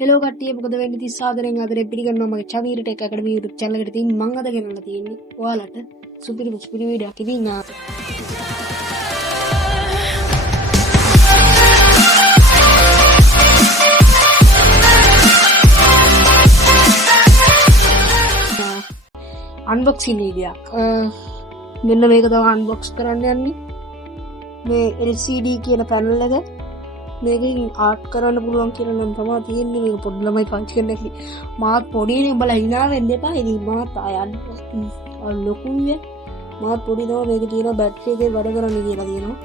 Hello කට්ටිය මොකද වෙන්නේ 30 ආදරෙන් ආදරේ පිළිගන්නවා මගේ චවීර ටෙක් අකඩමි YouTube channel එකට ඉතින් මම අද ගෙනල්ලා තියෙන්නේ ඔයාලට සුපිරි වීඩියෝ එකක්. ඉතින් අන්බොක්සින් වීඩියෝ එකක්. මෙන්න මේක තමයි අන්බොක්ස් කරන්න යන්නේ. මේ LCD කියන පැනල් එක මේකෙන් ආට් කරන්න පුළුවන් කියලා නම් තමයි තියෙන්නේ. මේක පොඩි ළමයි පාවිච්චි කරන්න ඇති. මාත් පොඩිනේ උඹලා hina වෙන්න එපා. ඉතින් මාත් ආයන් ලොකුනේ. මාත් පොඩි තමයි මේක තියෙනවා බැටරි එකේ වැඩ කරන්න කියලා තියෙනවා.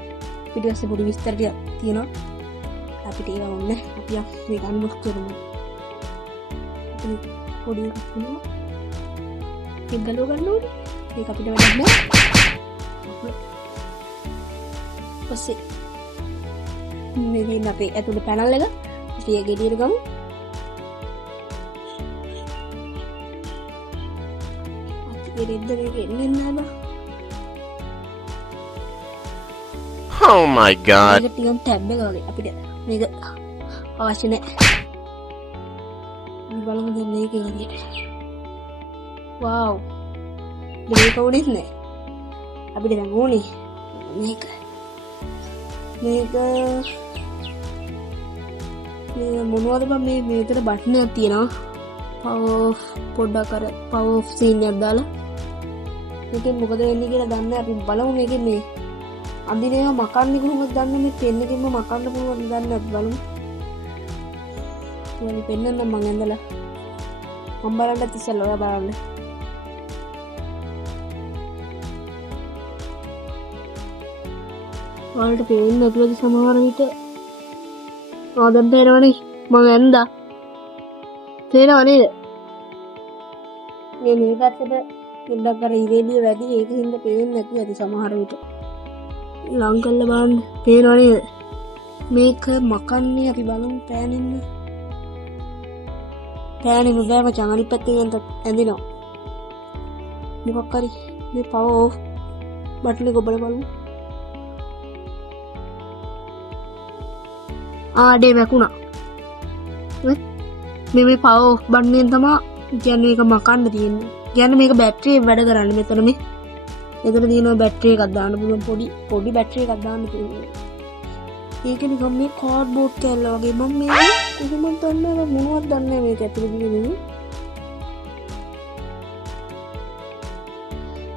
පිටිපස්සේ පොඩි විස්තර ටිකක් තියෙනවා. අපිට ඒක ඕනේ. අපි මේක අන්බොක්ස් කරමු. පොඩි එකක් තියෙනවා. ඒක ගලව ගන්න ඕනේ. ඒක අපිට වැඩක් නෑ. පස්සේ මේකෙන් අපේ ඇතුළේ පැනල් එක අපි ඒක එළියට ගමු. අපි රෙද්ද මේක එන්නේ නැහැ. Oh my god. මේක ටිකක් ටැබ් එක වගේ අපිට මේක අවශ්‍ය නැහැ. අපි බලමු දැන් මේක එළියට. wow. මේක උනේ නැහැ. අපිට දැන් ඕනේ මේක මොනවද බං මේ මේකට බටන් එකක් තියෙනවා. පවර් පොඩ්ඩක් අර පවර් ඔෆ් සීන් එකක් දාලා මේකෙන් මොකද වෙන්නේ කියලා දන්නේ නැහැ. අපි බලමු මේකෙන් මේ අඳිනේව මකන්නේ කොහොමද දන්නේ. මේ පෙන් එකෙන්ම මකන්න පුළුවන්ද දන්නේ නැහැ. බලමු. මම පෙන්නන්නම් මම ඇඳලා මම බලන්න ඉස්සෙල්ලා ඔයා බලන්න. ඔයාලට පේන්නේ නැතුවද සමහර විට? දැන් පේනවනේ මම ඇඳා. පේනව නේද? මේ පැත්තට පොඩ්ඩක් අර ඉරේලිය වැඩි ඒකින්ද පේන්නේ නැතුව ඇති සමහර විට. ලං කරලා බලන්න පේනව නේද? මේක මකන්නේ අපි බලමු පෑනෙන්න. පෑනෙන්න බෑ මචං. අනිත් පැත්තෙන් ඇඳිනවා. මොකක් හරි මේ පවර් ඔෆ් බටන් එක ඔබලා බලමු. ආඩේ වැකුණා. මේ පවර් ඔෆ් බටන් එකෙන් තමයි කියන්නේ මේක මකන්න තියෙන්නේ. කියන්නේ මේක බැටරිය වැඩ කරන්නේ. මෙතන තියෙනවා බැටරි එකක් දාන්න පුළුවන් පොඩි බැටරි එකක් දාන්න තියෙනවා. ඒක නිකන් මේ කාඩ්බෝඩ් කැල්ල වගේ. මම මේක කොහොමද දන්නේ මොනවද දන්නේ මේක ඇතුලේ තියෙන්නේ.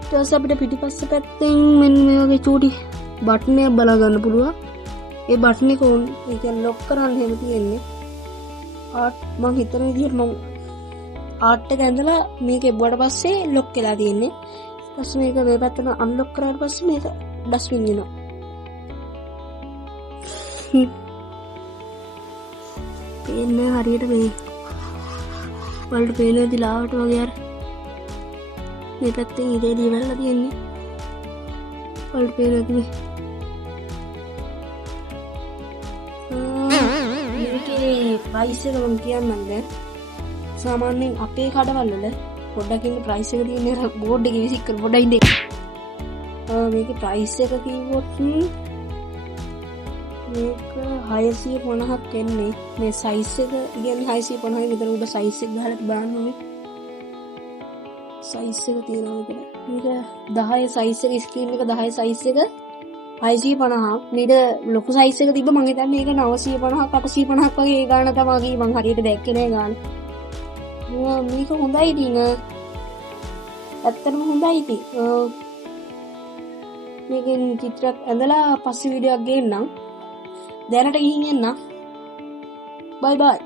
ඊට පස්සේ අපිට පිටිපස්ස පැත්තෙන් මෙන්න මේ වගේ චූටි බටන් එකක් බලා ගන්න පුළුවන්. ඒ බටන් එක ඕන් ඒ කියන්නේ ලොක් කරන්න හැම තියෙන්නේ. ආට් මම හිතන විදිහට මම ආට් එක ඇඳලා මේක එබ්බුවට පස්සේ ලොක් වෙලා තියෙන්නේ. ඊට පස්සේ මේක මේ පැත්තට අන්ලොක් කරාට පස්සේ මේක ඩස්ට්බින් වෙනවා. පේන්නේ හරියට මේ වලට පේන දිලාවට වගේ අර මේ පැත්තෙන් ඉරේලිය වැල්ලා තියෙන්නේ. වලට පේනද මේ ප්‍රයිස් එක මම කියන්නම් දැන්. සාමාන්‍යයෙන් අපේ කඩවල වල පොඩ්ඩක් ඉන්න ප්‍රයිස් එක තියෙන බෝඩ් එකේ විසික් කර පොඩ්ඩක් ඉන්නේ. මේකේ ප්‍රයිස් එක කිව්වොත් මේක 650ක් එන්නේ. මේ සයිස් එක කියන්නේ 650යි විතර උඩ සයිස් එක ගහලා බලන්න ඕනේ. සයිස් එක තියෙනවා මෙතන. මේක 10 සයිස් එක ස්ක්‍රීන් එක 10 සයිස් එක 650ක්. මේක ලොකු සයිස් එක තිබ්බ මම හිතන්නේ මේක 950ක් 850ක් වගේ ඒ ගාන තමයි මම හරියට දැක්කේ නෑ ගාන. මේක හොඳයි ඉතින්. ඇත්තටම හොඳයි ඉතින්. මේකෙන් චිත්‍රයක් ඇඳලා පස්සේ වීඩියෝ එකක් ගේන්නම්. දැනට ගිහින් එන්න. බයි බයි.